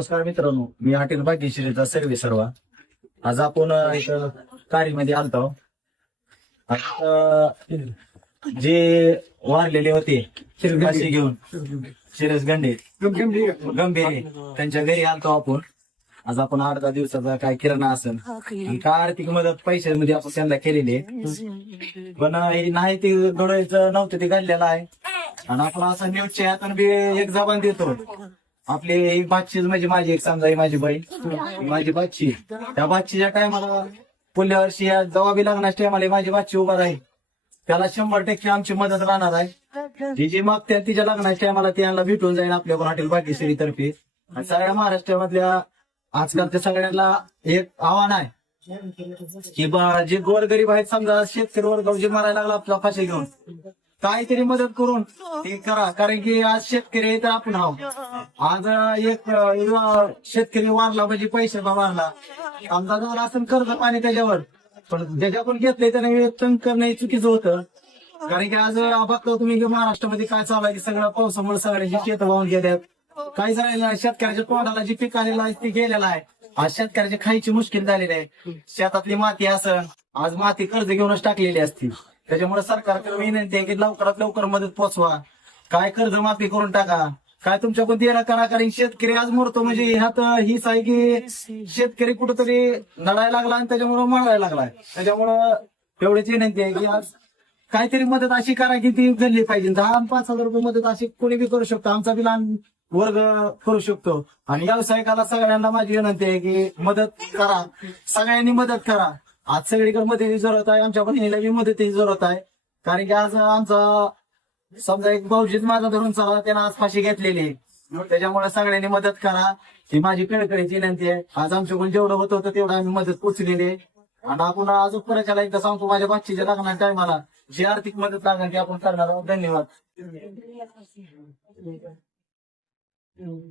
नमस्कार मित्रांनो, मी हॉटेल भाग्यश्रीचा सर्वे सर्वा. आज आपण एक कारमध्ये आलतो. आता जे वारलेले होते फाशी घेऊन शिरस गंभीर त्यांच्या घरी आलतो आपण. आज आपण 8-10 दिवसाचा काय किराणा असेल आणि काय आर्थिक मदत पैशामध्ये आपण त्यांना केलेली आहे. पण हे नाही ते घडवायचं नव्हतं, ते घडलेलं आहे. आणि आपण असा न्यूजच्या हाताने बी एक जबान देतो. आपली बातचीत म्हणजे माझी एक समजा माझी बहीण माझी बातची त्या बातचीच्या टायमाला पुढल्या वर्षी जबाबी लागण्याच्या टायमाला माझी बातची उभा राहील, त्याला 100% आमची मदत राहणार आहे. ती जी मागते तिच्या लग्नाच्या टायमाला त्यांना भेटून जाईल आपल्या हॉटेल भाग्यश्री तर्फे. आणि सगळ्या महाराष्ट्रामधल्या आजकालच्या सगळ्यांना एक आव्हान आहे की जे गोरगरीब आहेत, समजा शेतकरी वर्ग जे मारायला लागला आपला फाशी घेऊन, काहीतरी मदत करून ते करा. कारण की आज शेतकरी तर आपण आहोत. आज एक शेतकरी वारला म्हणजे पैशाचा वारला, आमचा झाला असं कर्ज पाणी त्याच्यावर, पण ज्याच्याकडून घेतलंय त्याने तंग करणं चुकीचं होतं. कारण की आज बघतो तुम्ही महाराष्ट्रामध्ये काय चालू आहे, सगळं पावसामुळे सगळ्यांची शेत वाहून गेल्यात. काय झालेलं शेतकऱ्याच्या तोंडाला जी पीक आलेलं आहे ते गेलेलं आहे. आज शेतकऱ्याची खायची मुश्किल झालेली आहे. शेतातली माती असं आज माती कर्ज घेऊनच टाकलेली असती. त्याच्यामुळे सरकारकडे विनंती आहे की लवकरात लवकर मदत पोचवा, काय कर्ज माफी करून टाका, काय तुमच्याकडून देणं करा. कारण शेतकरी आज मरतो म्हणजे ह्यात हीच आहे की शेतकरी कुठंतरी लढायला लागला आणि त्याच्यामुळे मरायला लागलाय. त्याच्यामुळं एवढीच विनंती आहे की आज काहीतरी मदत अशी करा की ती घडली पाहिजे. 10-5 हजार रुपये मदत अशी कोणी बी करू शकतो, आमचा बी लहान वर्ग करू शकतो. आणि व्यावसायिकाला सगळ्यांना माझी विनंती आहे की मदत करा, सगळ्यांनी मदत करा. आज सगळीकडे मदतीची जरूरत आहे, आमच्या बहिणीला बी मदतीची जरूरत आहे. कारण की आज आमचा समजा एक भाऊजीच माझा धरून चालला, त्यानं आज फाशी घेतलेली आहे. त्याच्यामुळे सगळ्यांनी मदत करा ही माझी कळकळीची विनंती आहे. आज आमच्याकडून जेवढं होतं तेवढं आम्ही मदत पोचलेली आहे. आणि आपण अजून परत एकदा सांगतो, माझ्या बाच्चीच्या लग्नाच्या टायमाला जी आर्थिक मदत लागणार ती आपण करणार आहोत. धन्यवाद.